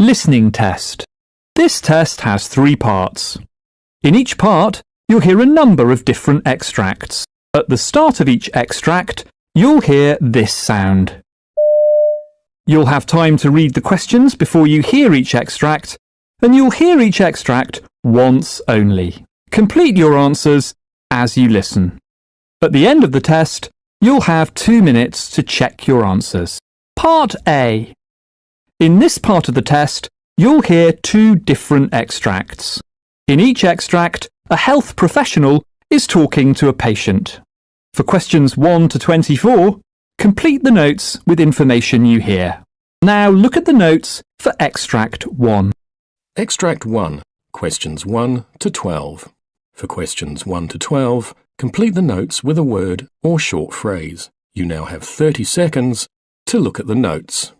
listening test. This test has 3 parts. In each part, you'll hear a number of different extracts. At the start of each extract, you'll hear this sound. You'll have time to read the questions before you hear each extract, and you'll hear each extract once only. Complete your answers as you listen. At the end of the test, you'll have 2 minutes to check your answers. Part A. In this part of the test, you'll hear 2 different extracts. In each extract, a health professional is talking to a patient. For questions 1 to 24, complete the notes with information you hear. Now look at the notes for Extract 1. Extract 1, questions 1 to 12. For questions 1 to 12, complete the notes with a word or short phrase. You now have 30 seconds to look at the notes.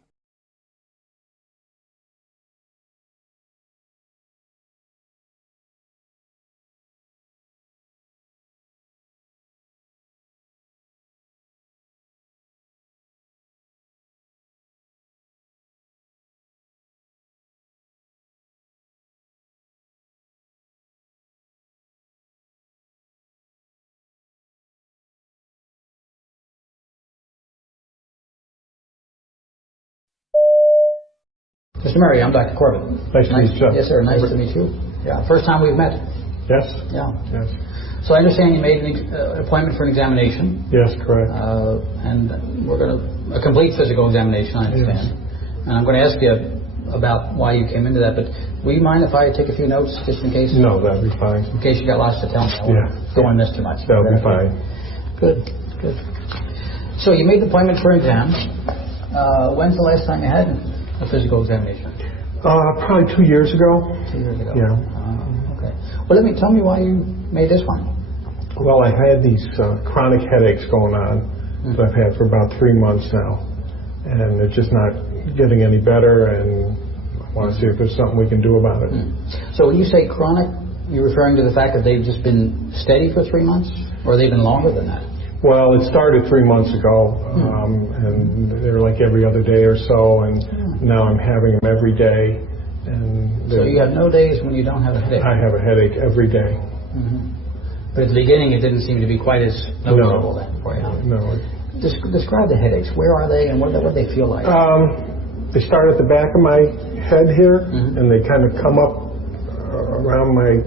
Mr. Murray, I'm Dr. Corbett. Nice to meet you. Yes, sir. Nice to meet you. Yeah, first time we've met. Yes. Yeah. Yes. So I understand you made an appointment for an examination. Yes, correct. And we're going to a complete physical examination, I understand. Yes. And I'm going to ask you about why you came into that. But will you mind if I take a few notes just in case? No, that'd be fine. In case you got lots to tell me. Don't want to miss too much. That'll be fine. Good. Good. So you made the appointment for an exam. When's the last time you had a physical examination? Probably 2 years ago. 2 years ago. Yeah. Okay. Well, tell me why you made this one. Well, I had these chronic headaches going on that I've had for about 3 months now, and they're just not getting any better, and I want to see if there's something we can do about it. So when you say chronic, you're referring to the fact that they've just been steady for 3 months, or they've been longer than that? Well, it started 3 months ago, and they're like every other day or so, and now I'm having them every day. And so you have no days when you don't have a headache? I have a headache every day. But at the beginning, it didn't seem to be quite as noticeable then for you. No. Describe the headaches. Where are they, and what do they feel like? They start at the back of my head here, and they kind of come up around my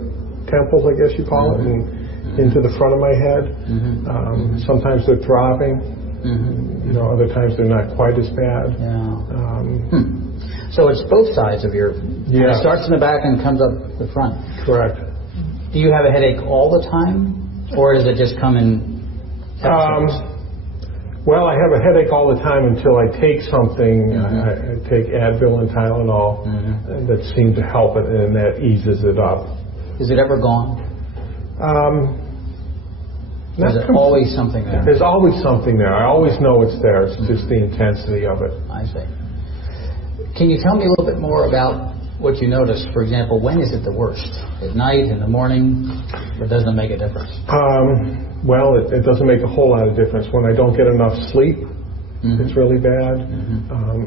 temples, I guess you call it, and into the front of my head. Sometimes they're throbbing. Other times they're not quite as bad. So it's both sides of your... Yeah. It starts in the back and comes up the front. Correct. Do you have a headache all the time, or does it just come in episodes? Well, I have a headache all the time until I take something. I take Advil and Tylenol that seem to help it, and that eases it up. Is it ever gone? There's always something there. There's always something there. I always know it's there. It's just the intensity of it. I see. Can you tell me a little bit more about what you notice? For example, when is it the worst? At night, in the morning? Or doesn't it make a difference? Well, it doesn't make a whole lot of difference. When I don't get enough sleep, it's really bad.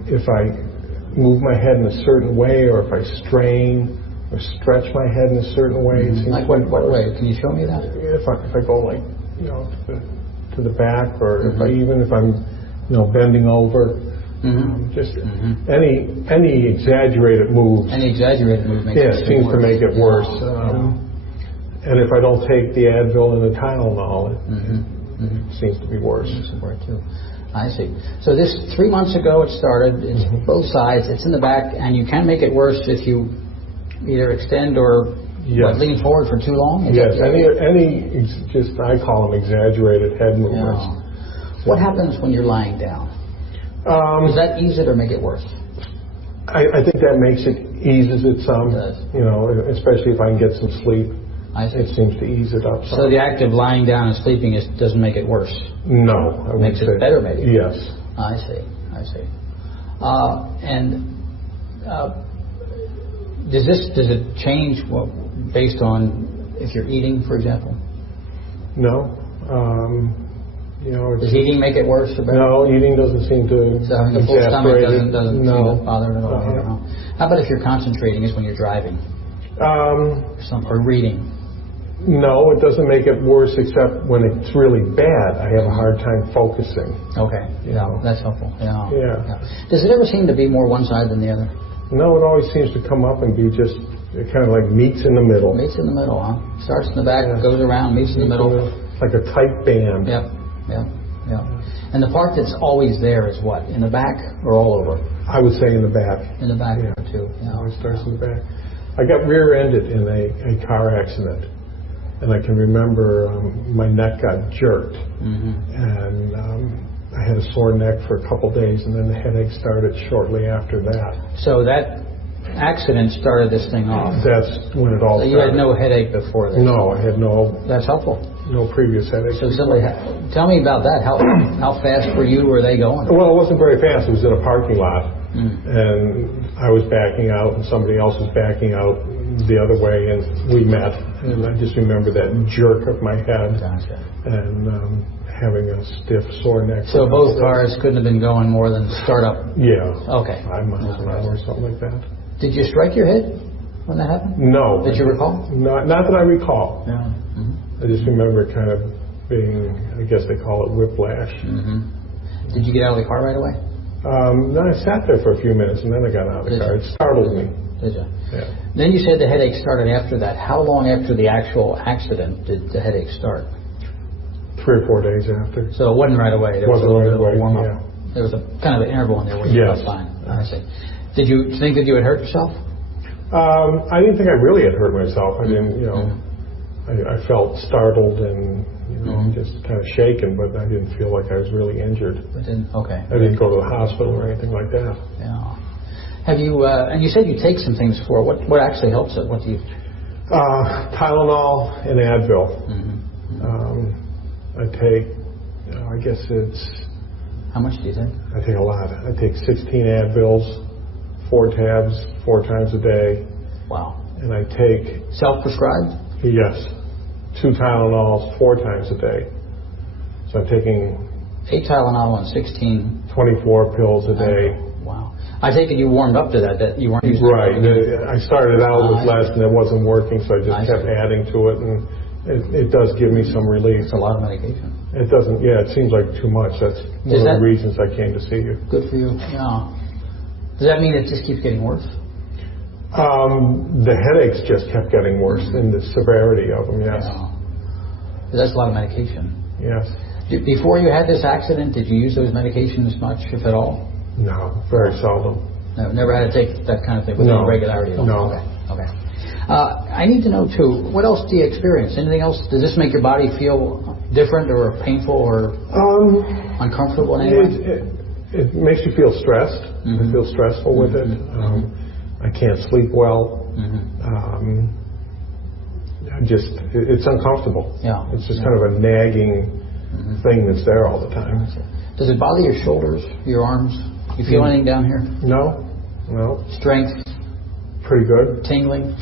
If I move my head in a certain way, or if I strain or stretch my head in a certain way, it seems like what way? Can you show me that? If I go like, to the back, or if I'm bending over, just any exaggerated move. Any exaggerated move makes it seems to make it worse. And if I don't take the Advil and the Tylenol, it seems to be worse. Too. I see. So this 3 months ago it started. It's both sides. It's in the back, and you can make it worse if you either extend or lean forward for too long. Yes. I call them exaggerated head movements. Yeah. What happens when you're lying down? Does that ease it or make it worse? I think that eases it some. It does. Especially if I can get some sleep. I see. It seems to ease it up some. So the act of lying down and sleeping doesn't make it worse? No. It makes it better, maybe? Yes. I see. Does it change based on if you're eating, for example? No. Does eating make it worse or better? No, eating doesn't seem to So having a full stomach exacerbate it. doesn't seem No. to bother it at all. No. How about if you're concentrating? Is when you're driving or reading? No, it doesn't make it worse, except when it's really bad, I have a hard time focusing. Okay, yeah, that's helpful. Yeah. Yeah. Does it ever seem to be more one side than the other? No, it always seems to come up and be just it kind of like meets in the middle. Meets in the middle, huh? Starts in the back, goes around, meets in the middle. It's like a tight band. Yep. And the part that's always there is what? In the back or all over? I would say in the back. In the back, Yeah. too. Yeah. Always starts in the back. I got rear-ended in a car accident. And I can remember my neck got jerked, and I had a sore neck for a couple days, and then the headache started shortly after that. So that accident started this thing off. That's when it all So started. you had no headache before this? No, I had That's helpful. no previous headache. So tell me about that. How fast were they going? Well, it wasn't very fast. It was in a parking lot, and I was backing out, and somebody else was backing out the other way, and we met. And I just remember that jerk of my head, Gotcha. and having a stiff, sore neck. So both cars couldn't have been going more than start up? Yeah. Okay. 5 miles an hour or something like that. Did you strike your head when that happened? No. Did you recall? Not that I recall. No. I just remember it kind of being, I guess they call it whiplash. Did you get out of the car right away? No, I sat there for a few minutes and then I got out of the car. It startled me. Did you? Yeah. Then you said the headache started after that. How long after the actual accident did the headache start? 3 or 4 days after. So it wasn't right away. There was a Wasn't little right bit of a away, warm up. yeah. There was a kind of an interval in there where you Yes. felt fine. I see. Did you think that you had hurt yourself? I didn't think I really had hurt myself. I didn't, I felt startled and, just kind of shaken, but I didn't feel like I was really injured. Okay. I didn't go to the hospital or anything like that. Yeah. Have you, and you said you take some things for it. What actually helps it? What do you? Tylenol and Advil. I take, I guess it's, How much do you take? I take a lot. I take 16 Advils, 4 tabs, 4 times a day. Wow. And I take, Self-prescribed? yes, 2 Tylenols 4 times a day. So I'm taking 8 Tylenol and 16. 24 pills a day. Wow. I take it you warmed up to that you weren't using Right. I started out with I less and it wasn't working, so I just I kept see. adding to it, and it does give me some relief. It's a lot of medication. It doesn't, it seems like too much. That's one of the reasons I came to see you. Good for you. Yeah. Does that mean it just keeps getting worse? The headaches just kept getting worse, and the severity of them, yes. Yeah. That's a lot of medication. Yes. Before you had this accident, did you use those medications much, if at all? No, very seldom. No, never had to take that kind of thing with any regularity at all? No. Okay. I need to know, too, what else do you experience? Anything else? Does this make your body feel different or painful or uncomfortable in any way? It makes you feel stressed. I feel stressful with it. I can't sleep well. It's uncomfortable. Yeah. It's just kind of a nagging thing that's there all the time. Does it bother your shoulders, your arms? You feel anything down here? No. Strength? Pretty good. Tingling?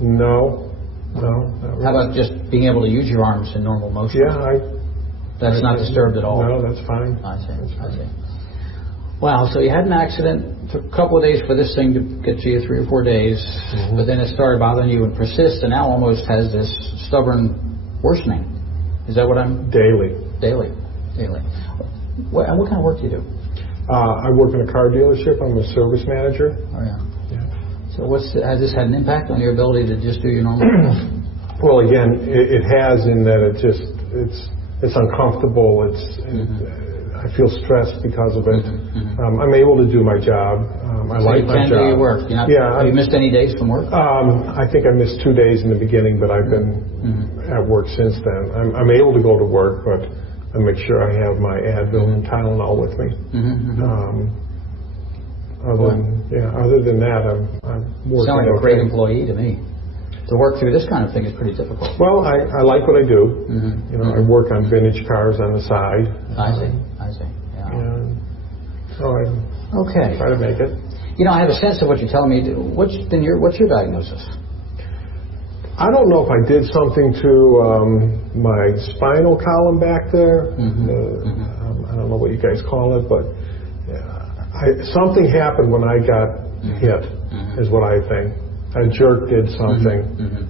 No. Not really. How about just being able to use your arms in normal motion? Yeah, That's not disturbed at all? No, that's fine. I see. Wow, so you had an accident. It took a couple of days for this thing to get to you, 3 or 4 days, but then it started bothering you and persist, and now almost has this stubborn worsening. Is that what I'm? Daily. What kind of work do you do? I work in a car dealership. I'm a service manager. Oh, yeah. Yeah. So has this had an impact on your ability to just do your normal stuff? Well, again, it has in that it's uncomfortable. I feel stressed because of it. I'm able to do my job. I like my job. You can do your work. Have you missed any days from work? I think I missed 2 days in the beginning, but I've been at work since then. I'm able to go to work, but I make sure I have my Advil and Tylenol with me. Other than that, I'm working. Sound like a great employee to me. To work through this kind of thing is pretty difficult. Well, I like what I do. I work on vintage cars on the side. I see. Yeah. So I try to make it. I have a sense of what you're telling me. What's your diagnosis? I don't know if I did something to my spinal column back there. I don't know what you guys call it, but something happened when I got hit, is what I think. A jerk did something.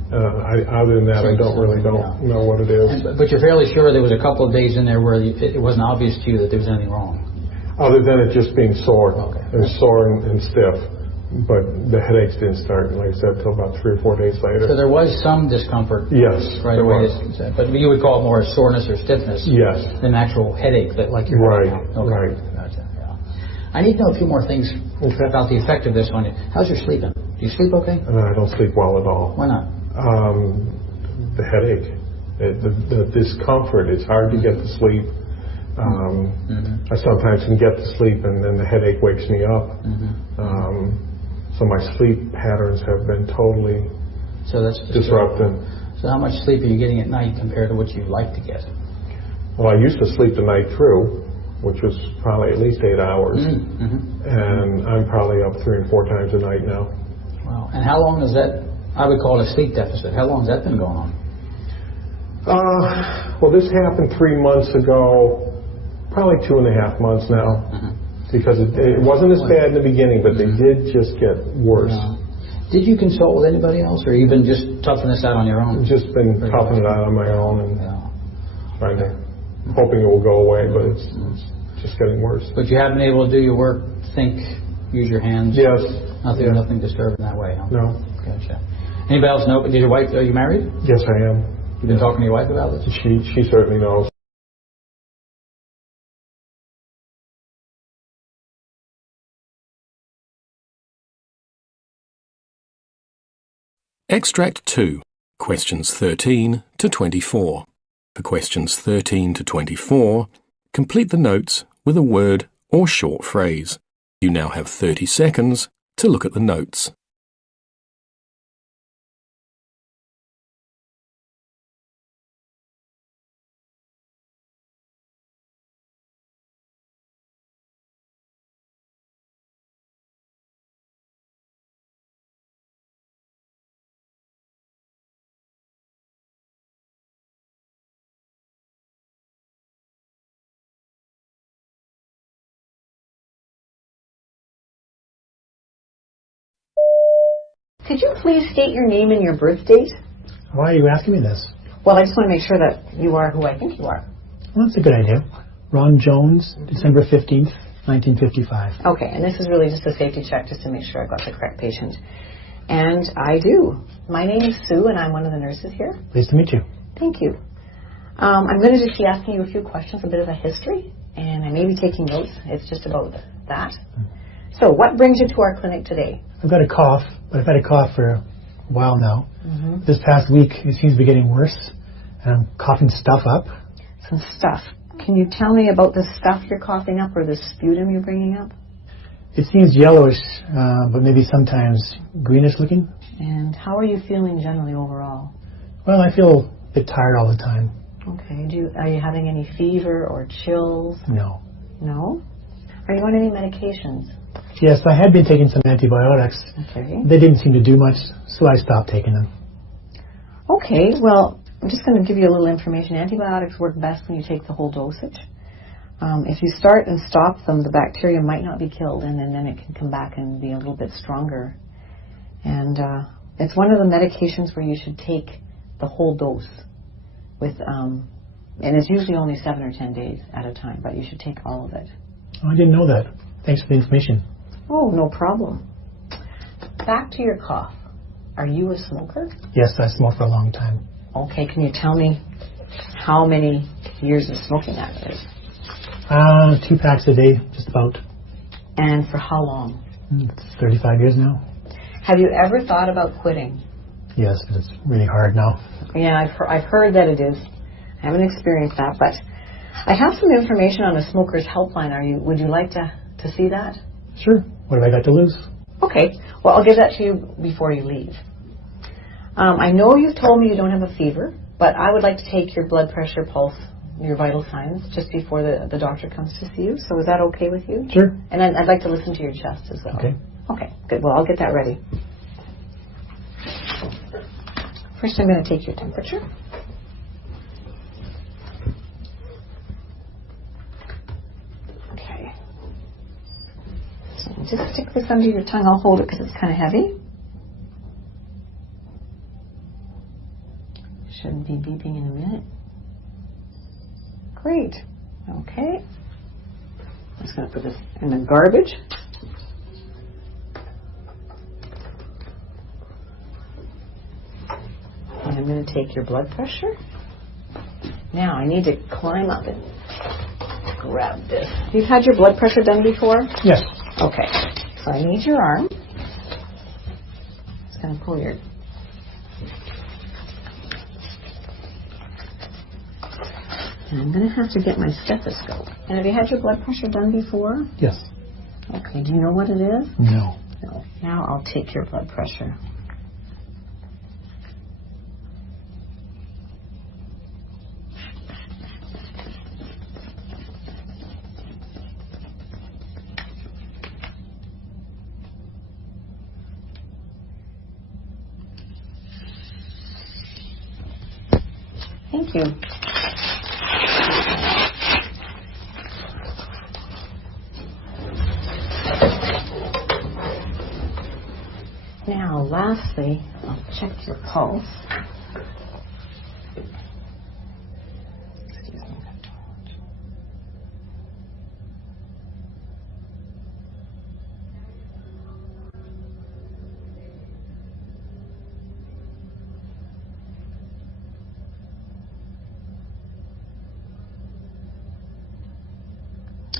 Other than that, I don't know what it is. But you're fairly sure there was a couple of days in there where it wasn't obvious to you that there was anything wrong? Other than it just being sore. Okay. It was sore and stiff. But the headaches didn't start, like I said, until about 3 or 4 days later. So there was some discomfort. Yes, Right there away. was. But you would call it more soreness or stiffness. Yes. Than actual headache, like you're Right. Okay. Right. Gotcha. Yeah. I need to know a few more things about the effect of this on you. How's your sleeping? Do you sleep okay? I don't sleep well at all. Why not? The headache, the discomfort. It's hard to get to sleep. I sometimes can get to sleep and then the headache wakes me up. So my sleep patterns have been totally disrupted. So how much sleep are you getting at night compared to what you'd like to get? Well, I used to sleep the night through, which was probably at least 8 hours. And I'm probably up 3 and 4 times a night now. Wow. And how long is that? I would call it a sleep deficit. How long has that been going on? Well, this happened 3 months ago, probably 2.5 months now. Because it wasn't as bad in the beginning, but they did just get worse. Did you consult with anybody else, or you've been just toughing this out on your own? Just been toughing it out on my own and trying to, hoping it will go away, but it's just getting worse. But you have been able to do your work, think, use your hands? Yes. Nothing disturbing that way, huh? No. Gotcha. Anybody else know? Did your wife, are you married? Yes, I am. You've been talking to your wife about this? She certainly knows. Extract 2, questions 13 to 24. For questions 13 to 24, complete the notes with a word or short phrase. You now have 30 seconds to look at the notes. Could you please state your name and your birth date? Why are you asking me this? Well, I just want to make sure that you are who I think you are. Well, that's a good idea. Ron Jones, December 15th, 1955. Okay, and this is really just a safety check just to make sure I got the correct patient. And I do. My name is Sue, and I'm one of the nurses here. Pleased to meet you. Thank you. I'm going to just be asking you a few questions, a bit of a history, and I may be taking notes. It's just about that. So, what brings you to our clinic today? I've got a cough, but I've had a cough for a while now. This past week, it seems to be getting worse, and I'm coughing stuff up. Some stuff. Can you tell me about the stuff you're coughing up or the sputum you're bringing up? It seems yellowish, but maybe sometimes greenish looking. And how are you feeling generally overall? Well, I feel a bit tired all the time. Okay. Are you having any fever or chills? No. No? Are you on any medications? Yes, I had been taking some antibiotics. Okay. They didn't seem to do much, so I stopped taking them. Okay, well, I'm just going to give you a little information. Antibiotics work best when you take the whole dosage. If you start and stop them, the bacteria might not be killed, and then it can come back and be a little bit stronger. And it's one of the medications where you should take the whole dose with, and it's usually only 7 or 10 days at a time, but you should take all of it. Oh, I didn't know that. Thanks for the information. Oh, no problem. Back to your cough. Are you a smoker? Yes, I smoked for a long time. Okay, can you tell me how many years of smoking that is? 2 packs a day, just about. And for how long? It's 35 years now. Have you ever thought about quitting? Yes, but it's really hard now. Yeah, I've heard that it is. I haven't experienced that, but I have some information on a smoker's helpline. Would you like to see that? Sure. What have I got to lose? Okay. Well, I'll give that to you before you leave. I know you've told me you don't have a fever, but I would like to take your blood pressure, pulse, your vital signs just before the doctor comes to see you. So is that okay with you? Sure. And I'd like to listen to your chest as well. Okay. Okay, good. Well, I'll get that ready. First, I'm going to take your temperature. Okay. So just stick this under your tongue. I'll hold it because it's kind of heavy. Shouldn't be beeping in a minute. Great. Okay. I'm just going to put this in the garbage. And I'm going to take your blood pressure. Now I need to climb up and grab this. You've had your blood pressure done before? Yes. Okay. So I need your arm. Just going to pull your... And I'm going to have to get my stethoscope. And have you had your blood pressure done before? Yes. Okay. Do you know what it is? No. No. Now I'll take your blood pressure. Thank you. Now, lastly, I'll check your pulse. Excuse me.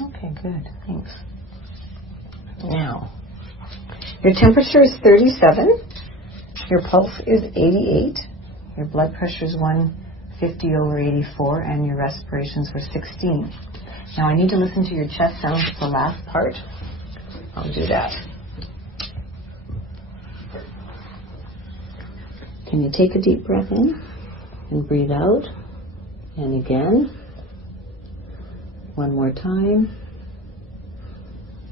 Okay, good. Thanks. Now, your temperature is 37. Your pulse is 88. Your blood pressure is 150/84, and your respirations were 16. Now, I need to listen to your chest sounds for the last part. I'll do that. Can you take a deep breath in and breathe out? And again. One more time.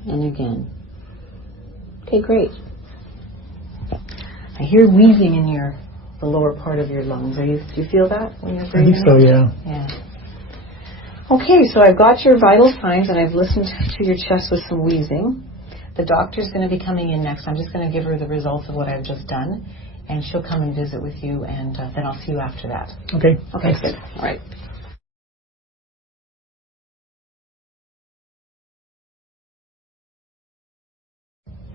And again. Okay, great. I hear wheezing in the lower part of your lungs. Do you feel that when you're breathing? I think so, yeah. Yeah. Okay, so I've got your vital signs and I've listened to your chest with some wheezing. The doctor's going to be coming in next. I'm just going to give her the results of what I've just done, and she'll come and visit with you, and then I'll see you after that. Okay. Okay, Thanks. good. All right.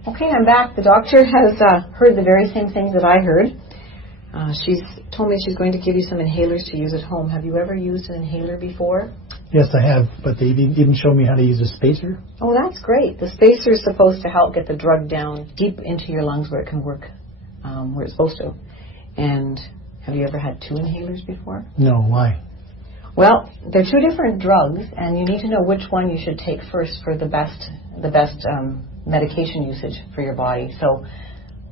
Okay, I'm back. The doctor has heard the very same things that I heard. She's told me she's going to give you some inhalers to use at home. Have you ever used an inhaler before? Yes, I have, but they even showed me how to use a spacer. Oh, that's great. The spacer is supposed to help get the drug down deep into your lungs where it can work where it's supposed to. And have you ever had 2 inhalers before? No, why? Well, they're 2 different drugs, and you need to know which one you should take first for the best medication usage for your body. So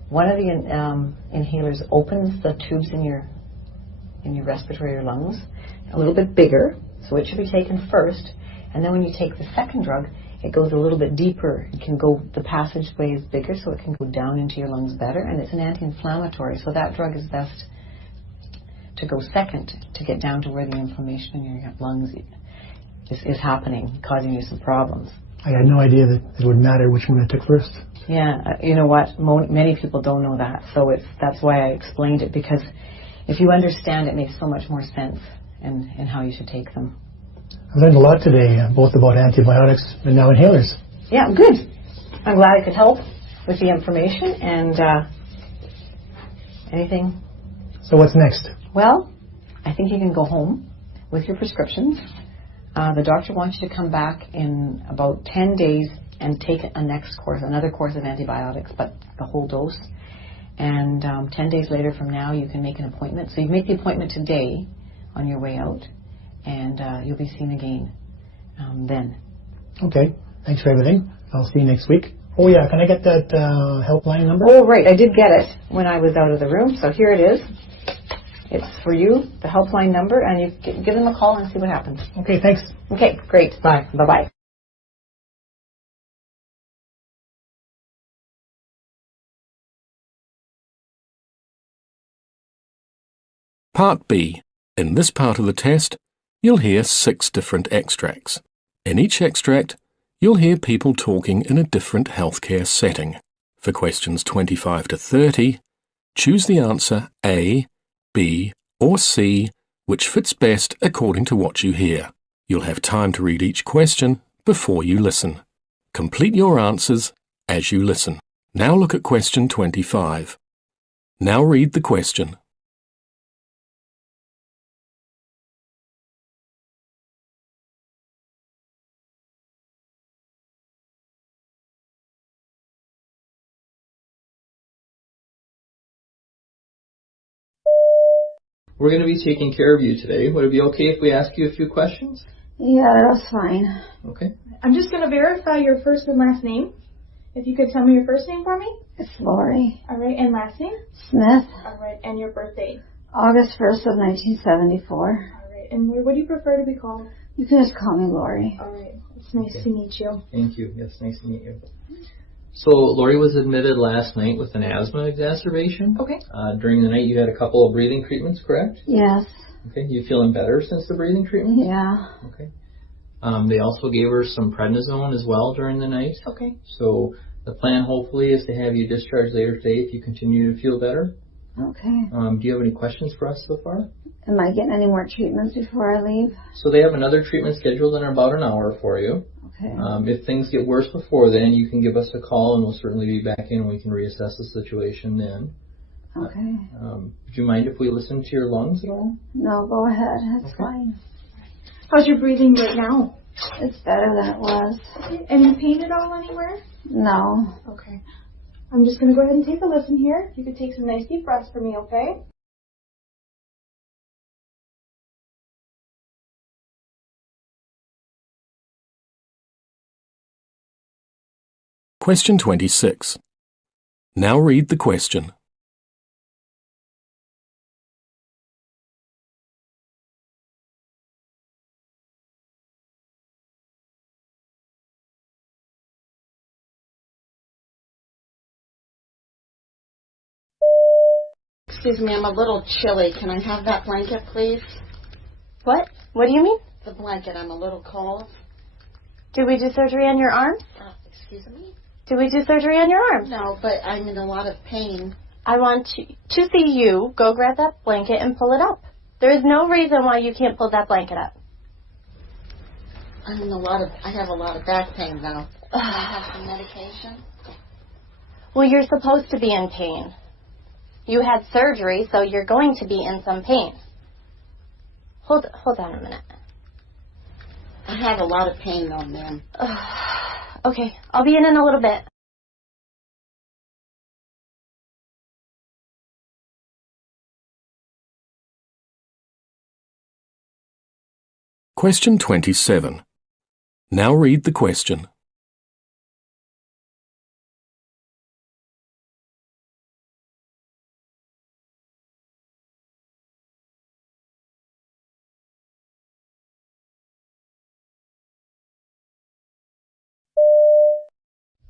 one of the inhalers opens the tubes in your respiratory lungs a little bit bigger, so it should be taken first. And then when you take the second drug, it goes a little bit deeper. It can go, the passageway is bigger, so it can go down into your lungs better, and it's an anti-inflammatory, so that drug is best to go second to get down to where the inflammation in your lungs is happening, causing you some problems. I had no idea that it would matter which one I took first. Yeah, you know what? Many people don't know that, so that's why I explained it, because if you understand, it makes so much more sense in how you should take them. I learned a lot today, both about antibiotics and now inhalers. Yeah, good. I'm glad I could help with the information. And anything? So what's next? Well, I think you can go home with your prescriptions. The doctor wants you to come back in about 10 days and take another course of antibiotics, but the whole dose. And 10 days later from now, you can make an appointment. So you make the appointment today on your way out, and you'll be seen again then. Okay. Thanks for everything. I'll see you next week. Oh, yeah. Can I get that helpline number? Oh, right. I did get it when I was out of the room. So here it is. It's for you, the helpline number, and you give them a call and see what happens. Okay, thanks. Okay, great. Bye. Bye-bye. Part B. In this part of the test, you'll hear 6 different extracts. In each extract, you'll hear people talking in a different healthcare setting. For questions 25 to 30, choose the answer A, B, or C, which fits best according to what you hear. You'll have time to read each question before you listen. Complete your answers as you listen. Now look at question 25. Now read the question. We're going to be taking care of you today. Would it be okay if we ask you a few questions? Yeah, that's fine. Okay. I'm just going to verify your first and last name. If you could tell me your first name for me. It's Lori All right, and last name? Smith, All right, and your birthday? August 1st of 1974. All right, and what do you prefer to be called? You can just call me Lori. All right, it's nice to meet you. Thank you. Yes, nice to meet you. So Lori was admitted last night with an asthma exacerbation. Okay. During the night you had a couple of breathing treatments, correct? Yes. Okay. You feeling better since the breathing treatment? Yeah. Okay. They also gave her some prednisone as well during the night. Okay. So the plan hopefully is to have you discharged later today if you continue to feel better. Okay. Do you have any questions for us so far? Am I getting any more treatments before I leave? So they have another treatment scheduled in about an hour for you. Okay. If things get worse before then, you can give us a call and we'll certainly be back in and we can reassess the situation then. Okay. Would you mind if we listen to your lungs at all? No, go ahead. That's Okay. fine. How's your breathing right now? It's better than it was. Any pain at all anywhere? No. Okay. I'm just going to go ahead and take a listen here. If you could take some nice deep breaths for me, okay? Question 26. Now read the question. Excuse me, I'm a little chilly. Can I have that blanket, please? What? What do you mean? The blanket. I'm a little cold. Did we do surgery on your arm? Excuse me? Did we do surgery on your arm? No, but I'm in a lot of pain. I want to see you go grab that blanket and pull it up. There is no reason why you can't pull that blanket up. I have a lot of back pain now. Can I have some medication? Well, you're supposed to be in pain. You had surgery, so you're going to be in some pain. Hold on a minute. I have a lot of pain though, ma'am. Okay, I'll be in a little bit. Question 27. Now read the question.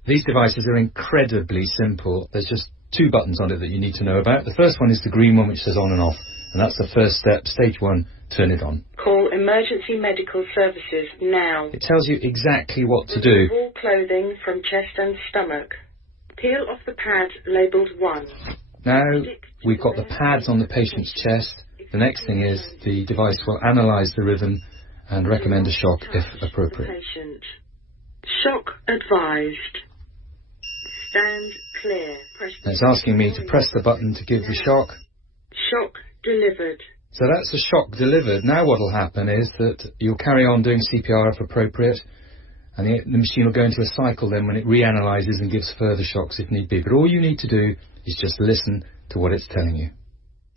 These devices are incredibly simple. There's just 2 buttons on it that you need to know about. The first one is the green one which says on and off, and that's the first step. Stage 1, turn it on. Call emergency medical services now. It tells you exactly what to do. Remove all clothing from chest and stomach. Peel off the pad labelled 1. Now we've got the pads on the patient's chest. The next thing is the device will analyse the rhythm and recommend a shock if appropriate. Patient. Shock advised. Stand clear. It's asking me to press the button to give the shock. Shock delivered. So that's the shock delivered. Now what will happen is that you'll carry on doing CPR if appropriate, and the machine will go into a cycle then when it reanalyses and gives further shocks if need be. But all you need to do is just listen to what it's telling you.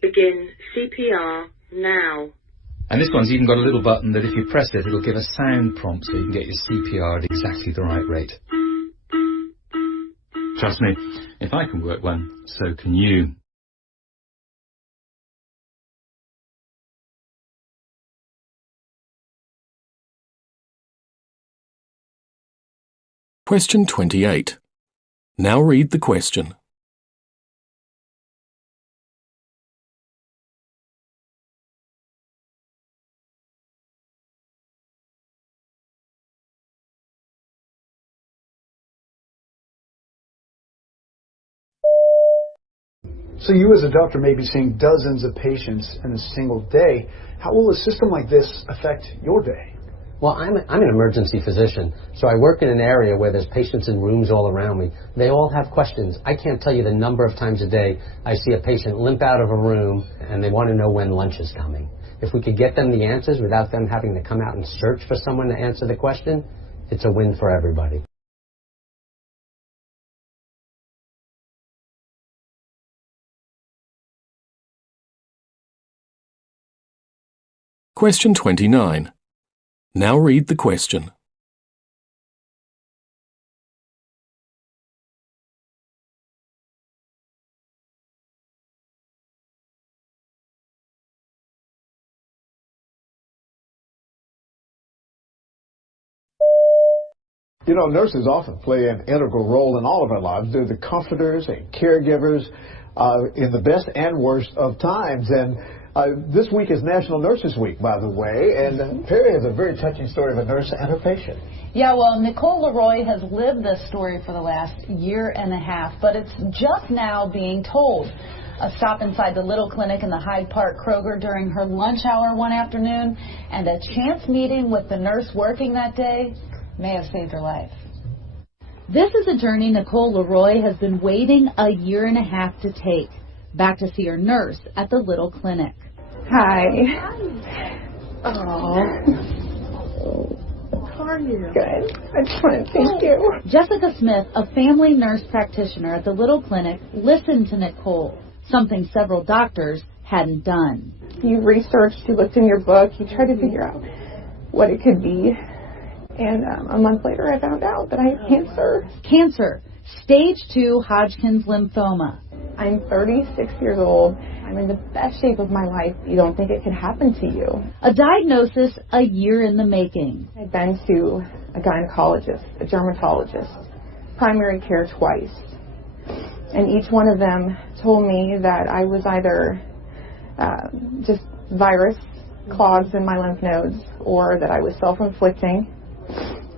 Begin CPR now. And this one's even got a little button that if you press it, it'll give a sound prompt so you can get your CPR at exactly the right rate. Trust me, if I can work one, so can you. Question 28. Now read the question. So you as a doctor may be seeing dozens of patients in a single day. How will a system like this affect your day? Well, I'm an emergency physician, so I work in an area where there's patients in rooms all around me. They all have questions. I can't tell you the number of times a day I see a patient limp out of a room and they want to know when lunch is coming. If we could get them the answers without them having to come out and search for someone to answer the question, it's a win for everybody. Question 29. Now read the question. You know, nurses often play an integral role in all of our lives. They're the comforters and caregivers in the best and worst of times. And this week is National Nurses Week, by the way, and Perry has a very touching story of a nurse and her patient. Yeah, well, Nicole Leroy has lived this story for the last year and a half, but it's just now being told. A stop inside the Little Clinic in the Hyde Park Kroger during her lunch hour one afternoon, and a chance meeting with the nurse working that day may have saved her life. This is a journey Nicole Leroy has been waiting a year and a half to take, back to see her nurse at the Little Clinic. Hi. Oh. How are you? Good. I just want to thank you. Jessica Smith, a family nurse practitioner at the Little Clinic, listened to Nicole, something several doctors hadn't done. You researched, you looked in your book, you tried to figure out what it could be. And a month later, I found out that I have cancer. Cancer, stage 2 Hodgkin's lymphoma. I'm 36 years old. I'm in the best shape of my life. You don't think it could happen to you. A diagnosis a year in the making. I've been to a gynecologist, a dermatologist, primary care twice. And each one of them told me that I was either just virus clogs in my lymph nodes, or that I was self-inflicting,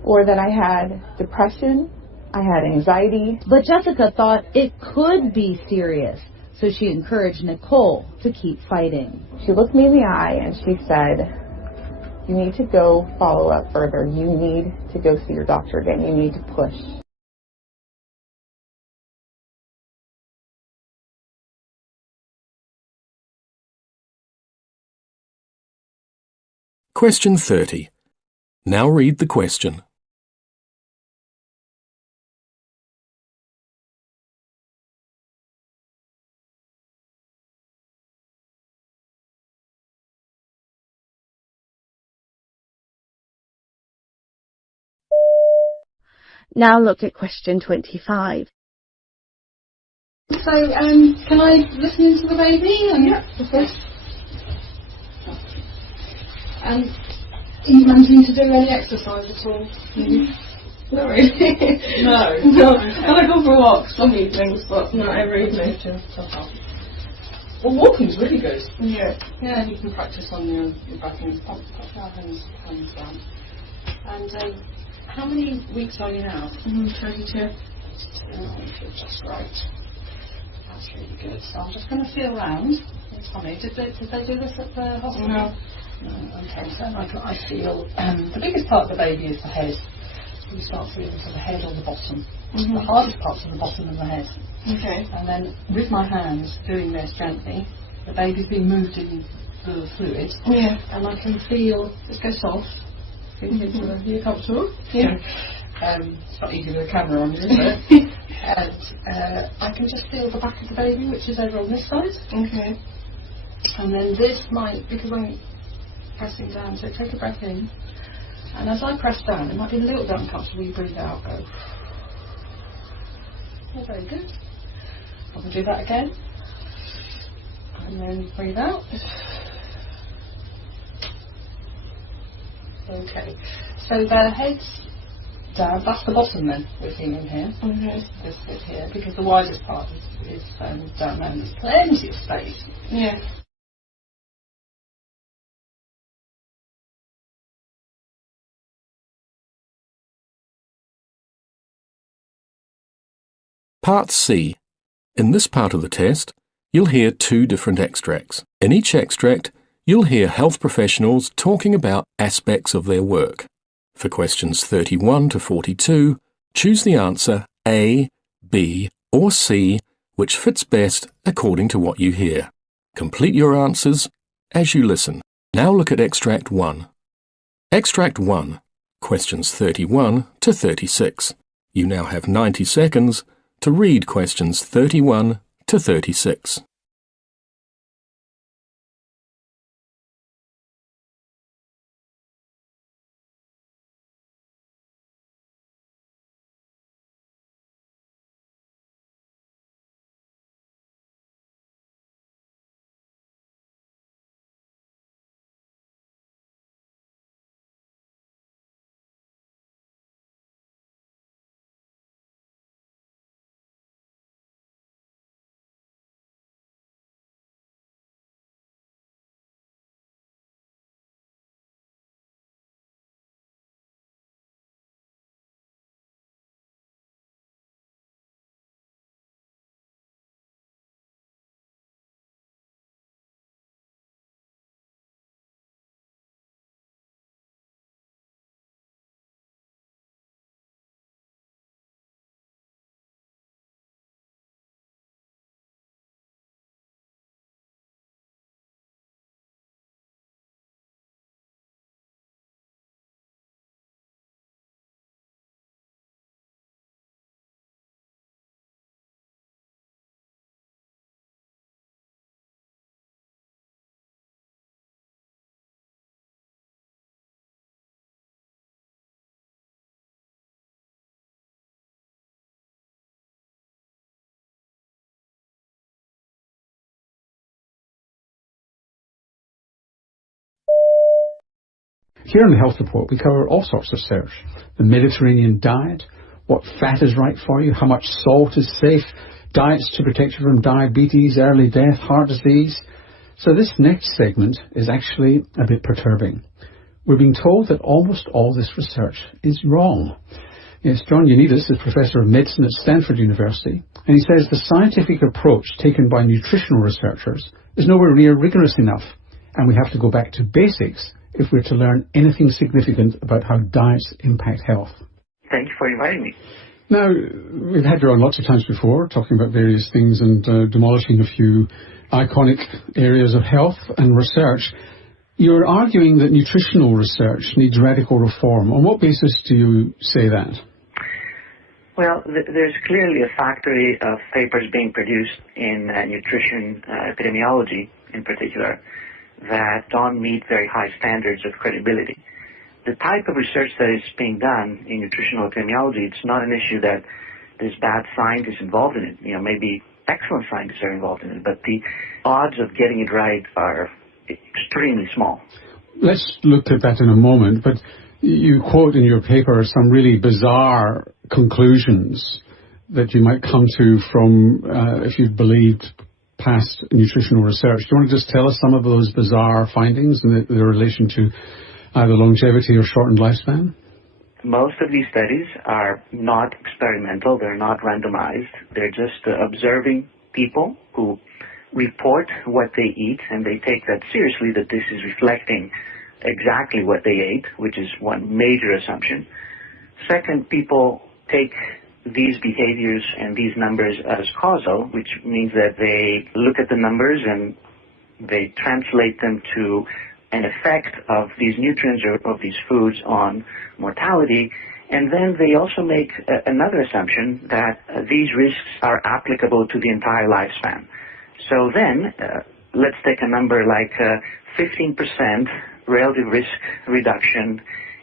or that I had depression, I had anxiety. But Jessica thought it could be serious, so she encouraged Nicole to keep fighting. She looked me in the eye and she said, you need to go follow up further. You need to go see your doctor again. You need to push. Question 30. Now read the question. Now look at question 25. So, can I listen to the baby? Are you managing to do any exercise at all? Not really. No. And I go for walks some evenings, but not every evening. Well, walking's really good. Yeah, and you can practice on your back and pop your hands down. And how many weeks are you now? 22. That's great. That's really good. So I'm just going to feel around. It's funny. Did they do this at the hospital? No. Okay, so I feel the biggest part of the baby is the head. You start feeling for the head or the bottom. The hardest parts are the bottom and the head. Okay. And then with my hands doing this gently, the baby's being moved in the fluid. Yeah. And I can feel it go soft. Are you comfortable? Yeah. It's not easy with a camera on, is it? And I can just feel the back of the baby, which is over on this side. Okay. And then this might, because I'm pressing down, so take a breath in. And as I press down, it might be a little bit uncomfortable. You breathe out, go. Oh, very good. I can do that again. And then breathe out. Okay. So the head's down. That's the bottom then we're seeing in here. Okay. This bit here, because the widest part is down there. There's plenty of space. Yeah. Part C. In this part of the test, you'll hear 2 different extracts. In each extract, you'll hear health professionals talking about aspects of their work. For questions 31 to 42, choose the answer A, B, or C, which fits best according to what you hear. Complete your answers as you listen. Now look at Extract 1. Extract 1, questions 31 to 36. You now have 90 seconds to read questions 31 to 36. Here in the health report, we cover all sorts of research. The Mediterranean diet, what fat is right for you, how much salt is safe, diets to protect you from diabetes, early death, heart disease. So this next segment is actually a bit perturbing. We're being told that almost all this research is wrong. Yes, John Ioannidis is Professor of Medicine at Stanford University, and he says the scientific approach taken by nutritional researchers is nowhere near rigorous enough, and we have to go back to basics if we're to learn anything significant about how diets impact health. Thank you for inviting me. Now, we've had you on lots of times before, talking about various things and demolishing a few iconic areas of health and research. You're arguing that nutritional research needs radical reform. On what basis do you say that? Well, there's clearly a factory of papers being produced in nutrition epidemiology in particular that don't meet very high standards of credibility. The type of research that is being done in nutritional epidemiology, it's not an issue that there's bad scientists involved in it. You know, maybe excellent scientists are involved in it, but the odds of getting it right are extremely small. Let's look at that in a moment, but you quote in your paper some really bizarre conclusions that you might come to from if you've believed past nutritional research. Do you want to just tell us some of those bizarre findings in their relation to either longevity or shortened lifespan? Most of these studies are not experimental. They're not randomized. They're just observing people who report what they eat, and they take that seriously, that this is reflecting exactly what they ate, which is one major assumption. Second, people take these behaviors and these numbers as causal, which means that they look at the numbers and they translate them to an effect of these nutrients or of these foods on mortality. And then they also make another assumption that these risks are applicable to the entire lifespan. So then, let's take a number like 15% relative risk reduction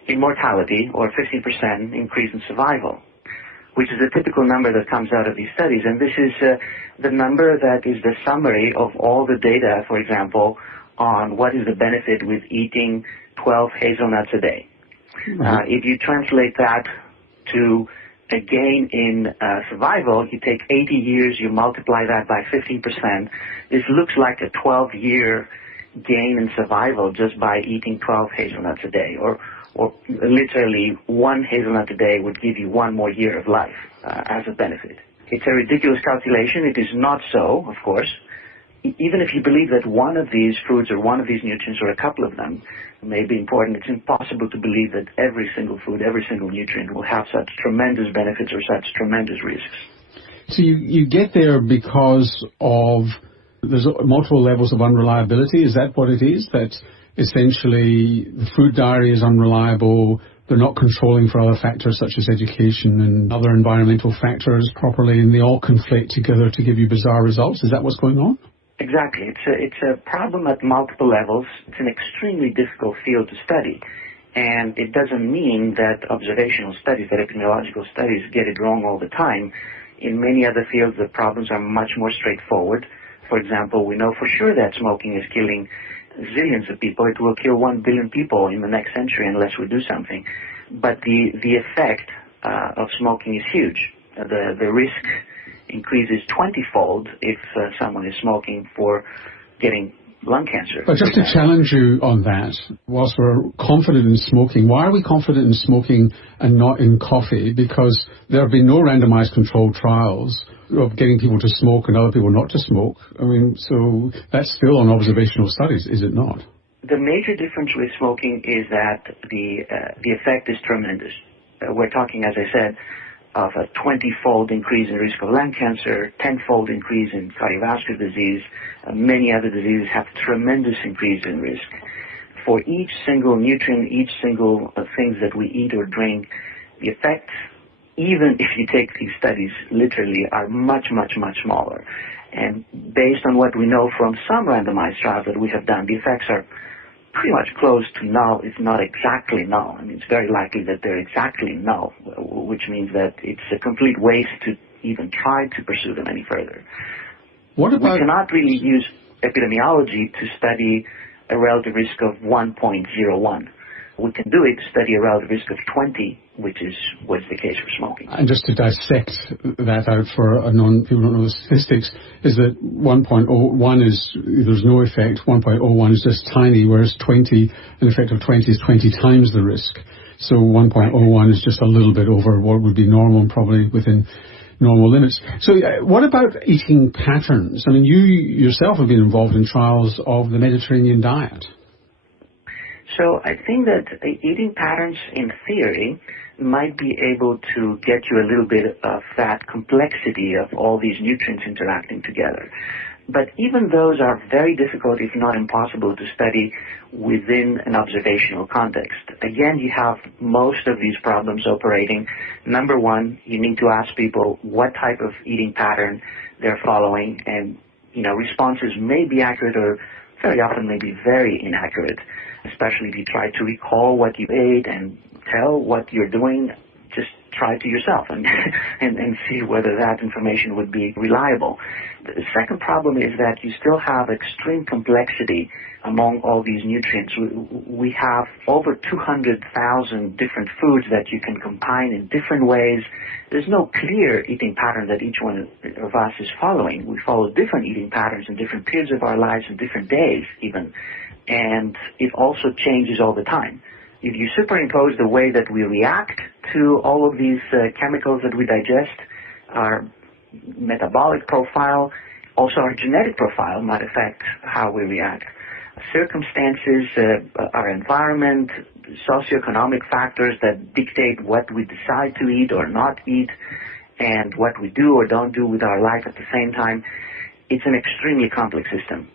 in mortality or 15% increase in survival, which is a typical number that comes out of these studies. And this is the number that is the summary of all the data, for example, on what is the benefit with eating 12 hazelnuts a day. If you translate that to a gain in survival, you take 80 years, you multiply that by 15%. This looks like a 12-year gain in survival just by eating 12 hazelnuts a day, or literally one hazelnut a day would give you one more year of life as a benefit. It's a ridiculous calculation. It is not so, of course. even if you believe that one of these foods or one of these nutrients or a couple of them may be important, it's impossible to believe that every single food, every single nutrient will have such tremendous benefits or such tremendous risks. So you get there because of there's multiple levels of unreliability. Is that what it is? That essentially the food diary is unreliable, they're not controlling for other factors such as education and other environmental factors properly, and they all conflate together to give you bizarre results? Is that what's going on? Exactly. It's a problem at multiple levels. It's an extremely difficult field to study. And it doesn't mean that observational studies, that epidemiological studies get it wrong all the time. In many other fields, the problems are much more straightforward. For example, we know for sure that smoking is killing zillions of people. It will kill 1 billion people in the next century unless we do something. But the effect of smoking is huge. The risk increases 20-fold if someone is smoking for getting lung cancer. But just to challenge you on that, whilst we're confident in smoking, why are we confident in smoking and not in coffee? Because there have been no randomized controlled trials of getting people to smoke and other people not to smoke. I mean, so that's still on observational studies, is it not? The major difference with smoking is that the effect is tremendous. We're talking, as I said, of a 20-fold increase in risk of lung cancer, 10-fold increase in cardiovascular disease. Many other diseases have tremendous increase in risk. For each single nutrient, each single things that we eat or drink, the effects, even if you take these studies literally, are much, much, much smaller. And based on what we know from some randomized trials that we have done, the effects are pretty much close to null, if not exactly null. I mean, it's very likely that they're exactly null, which means that it's a complete waste to even try to pursue them any further. What about... We cannot really use epidemiology to study a relative risk of 1.01. We can do it to study a relative risk of 20, which is what's the case for smoking. And just to dissect that out for people who don't know the statistics, is that 1.01 is, there's no effect, 1.01 is just tiny, whereas 20, an effect of 20 is 20 times the risk. So 1.01 is just a little bit over what would be normal and probably within normal limits. So what about eating patterns? I mean, you yourself have been involved in trials of the Mediterranean diet. So I think that eating patterns, in theory, might be able to get you a little bit of that complexity of all these nutrients interacting together. But even those are very difficult, if not impossible, to study within an observational context. Again, you have most of these problems operating. Number one, you need to ask people what type of eating pattern they're following, and responses may be accurate or very often may be very inaccurate, especially if you try to recall what you ate and tell what you're doing. Just try it to yourself and see whether that information would be reliable. The second problem is that you still have extreme complexity among all these nutrients. We have over 200,000 different foods that you can combine in different ways. There's no clear eating pattern that each one of us is following. We follow different eating patterns in different periods of our lives and different days even. And it also changes all the time. If you superimpose the way that we react to all of these chemicals that we digest, our metabolic profile, also our genetic profile might affect how we react. Circumstances, our environment, socioeconomic factors that dictate what we decide to eat or not eat, and what we do or don't do with our life at the same time, it's an extremely complex system.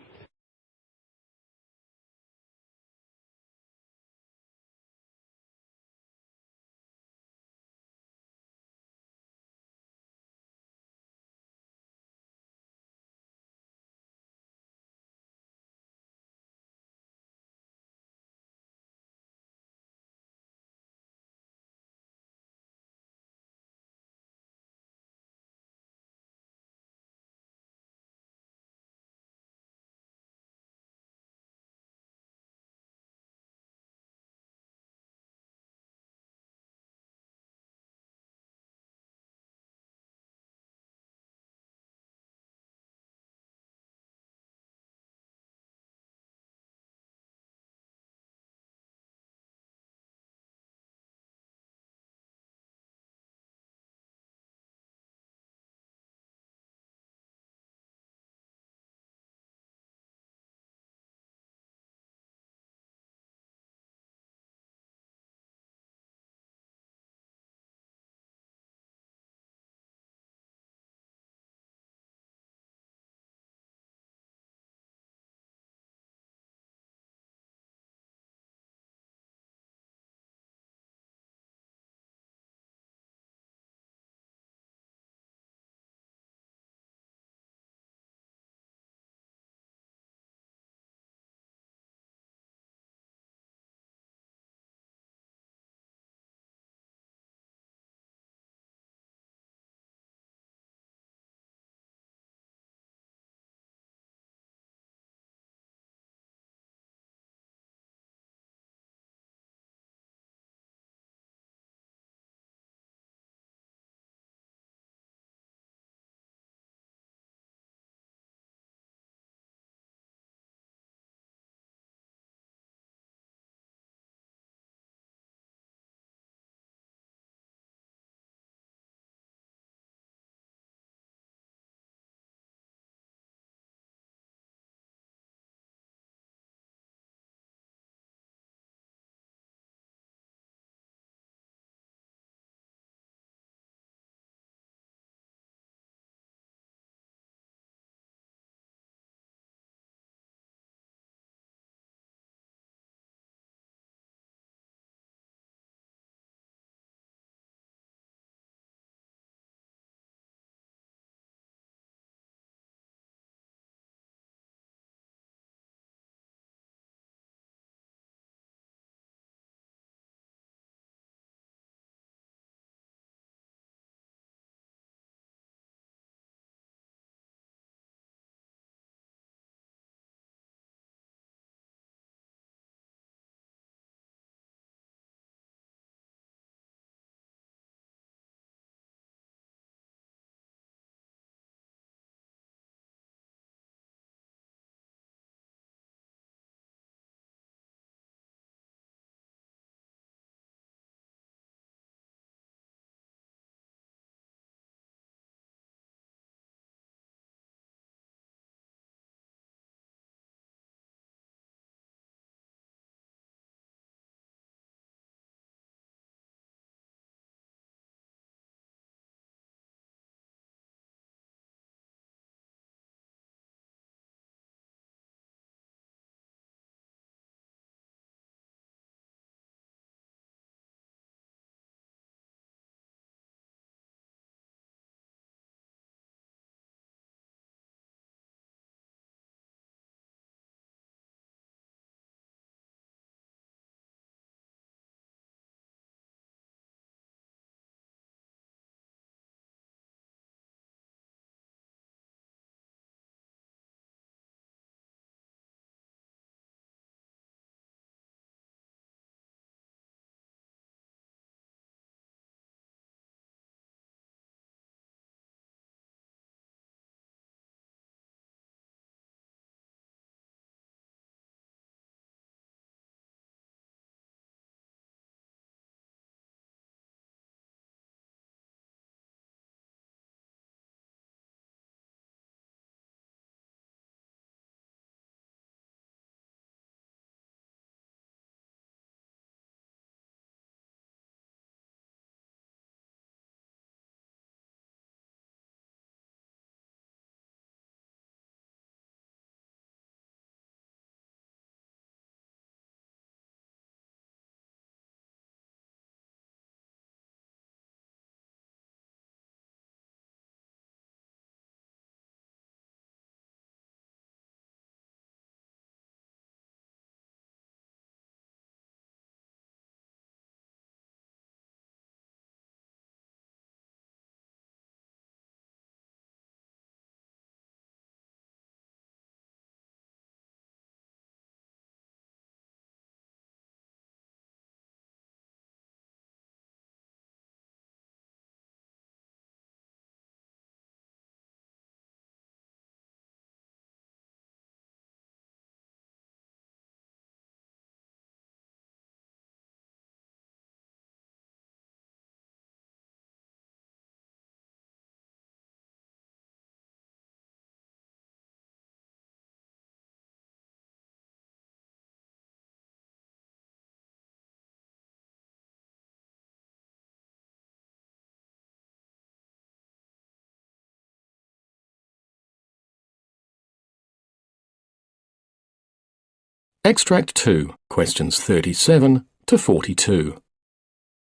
Extract 2, questions 37 to 42.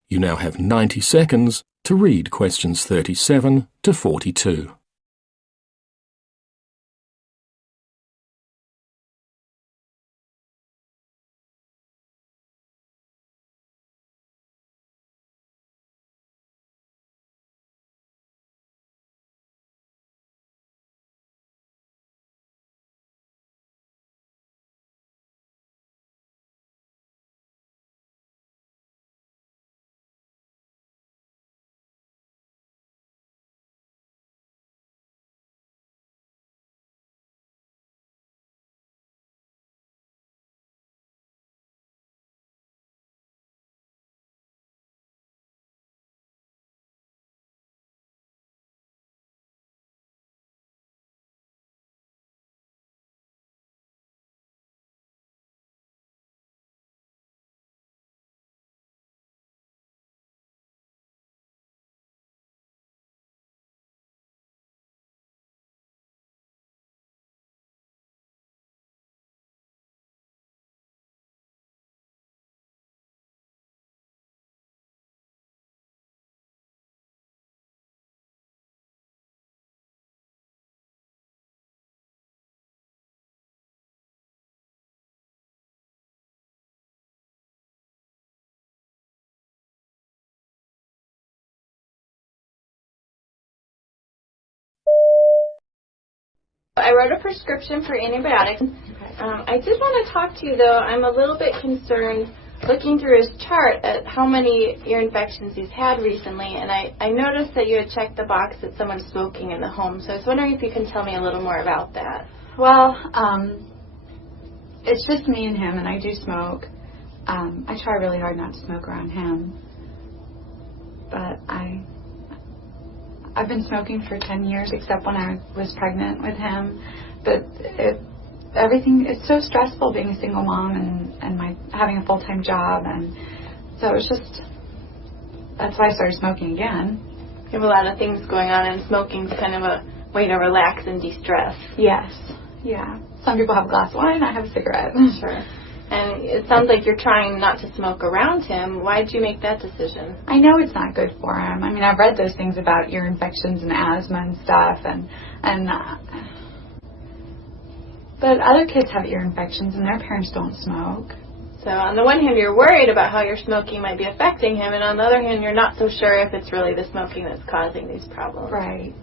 You now have 90 seconds to read questions 37 to 42. I wrote a prescription for antibiotics. I did want to talk to you, though. I'm a little bit concerned looking through his chart at how many ear infections he's had recently, and I noticed that you had checked the box that someone's smoking in the home, so I was wondering if you can tell me a little more about that. Well, it's just me and him, and I do smoke. I try really hard not to smoke around him, but I've been smoking for 10 years, except when I was pregnant with him. But it's so stressful being a single mom and having a full-time job, and so it's just, that's why I started smoking again. You have a lot of things going on, and smoking's kind of a way to relax and de-stress. Yes, yeah. Some people have a glass of wine, I have a cigarette. Sure. And it sounds like you're trying not to smoke around him. Why did you make that decision? I know it's not good for him. I mean, I've read those things about ear infections and asthma and stuff, but other kids have ear infections and their parents don't smoke. So on the one hand, you're worried about how your smoking might be affecting him, and on the other hand, you're not so sure if it's really the smoking that's causing these problems. Right.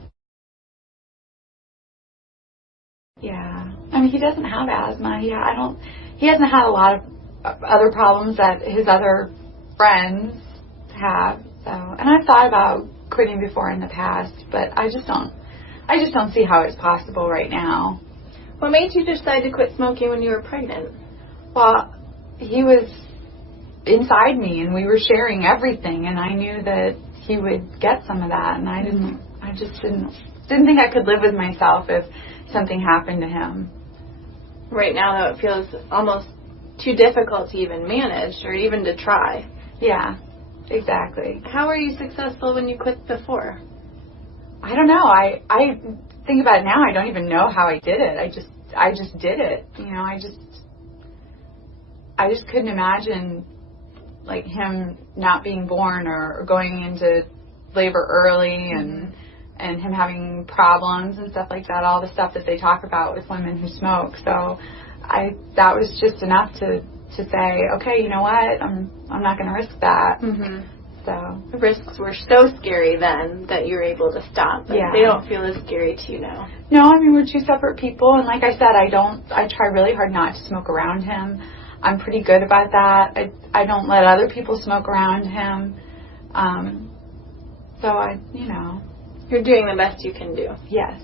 Yeah. I mean, he doesn't have asthma. He hasn't had a lot of other problems that his other friends have. So, and I've thought about quitting before in the past, but I just don't see how it's possible right now. What made you decide to quit smoking when you were pregnant? Well, he was inside me, and we were sharing everything, and I knew that he would get some of that, and I just didn't think I could live with myself if something happened to him. Right now, though, it feels almost too difficult to even manage or even to try. Yeah, exactly. How were you successful when you quit before? I don't know. I think about it now. I don't even know how I did it. I just did it. You know, I just couldn't imagine like him not being born or going into labor early and him having problems and stuff like that, all the stuff that they talk about with women who smoke. So that was just enough to say, okay, you know what, I'm not going to risk that. Mm-hmm. So the risks were so scary then that you were able to stop, but they don't feel as scary to you now. No, I mean, we're two separate people, and like I said, I try really hard not to smoke around him. I'm pretty good about that. I don't let other people smoke around him. So You're doing the best you can do. Yes.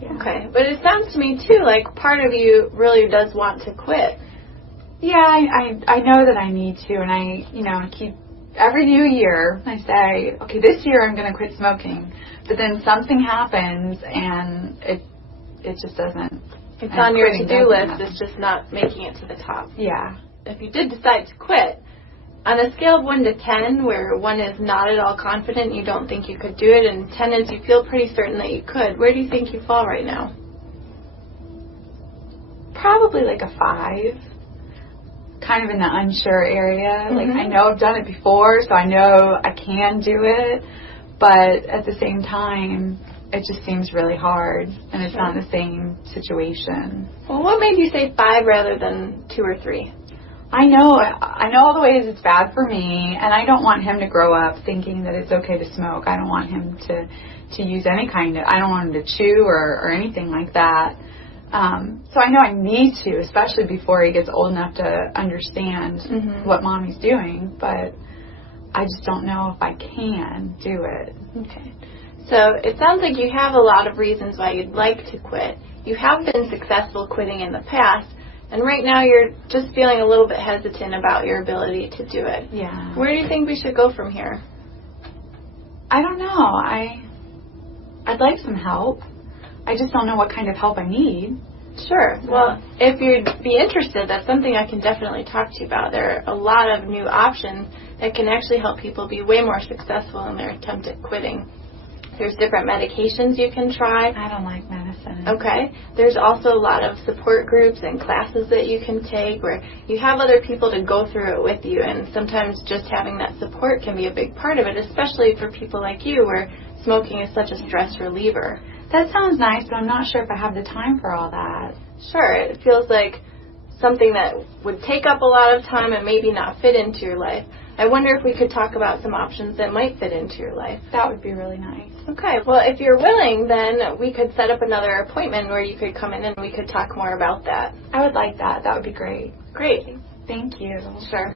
Yeah. Okay. But it sounds to me, too, like part of you really does want to quit. Yeah, I know that I need to, and I keep, every new year, I say, okay, this year I'm going to quit smoking. But then something happens, and it just doesn't. It's on your to-do list, it's just not making it to the top. Yeah. If you did decide to quit, on a scale of 1 to 10, where 1 is not at all confident, you don't think you could do it, and 10 is you feel pretty certain that you could, where do you think you fall right now? Probably like a 5. kind of in the unsure area. Like, I know I've done it before, so I know I can do it, but at the same time, it just seems really hard, and it's not the same situation. Well, what made you say 5 rather than 2 or 3? I know all the ways it's bad for me, and I don't want him to grow up thinking that it's okay to smoke. I don't want him to use any kind of, I don't want him to chew or anything like that. So I know I need to, especially before he gets old enough to understand what mommy's doing, but I just don't know if I can do it. Okay. So it sounds like you have a lot of reasons why you'd like to quit. You have been successful quitting in the past, and right now you're just feeling a little bit hesitant about your ability to do it. Yeah. Where do you think we should go from here? I don't know. I'd like some help. I just don't know what kind of help I need. Sure. Well, if you'd be interested, that's something I can definitely talk to you about. There are a lot of new options that can actually help people be way more successful in their attempt at quitting. There's different medications you can try. I don't like medicine. Okay. There's also a lot of support groups and classes that you can take where you have other people to go through it with you, and sometimes just having that support can be a big part of it, especially for people like you where smoking is such a stress reliever. That sounds nice, but I'm not sure if I have the time for all that. Sure. It feels like something that would take up a lot of time and maybe not fit into your life. I wonder if we could talk about some options that might fit into your life. That would be really nice. Okay. Well, if you're willing, then we could set up another appointment where you could come in and we could talk more about that. I would like that. That would be great. Great. Thank you. Sure.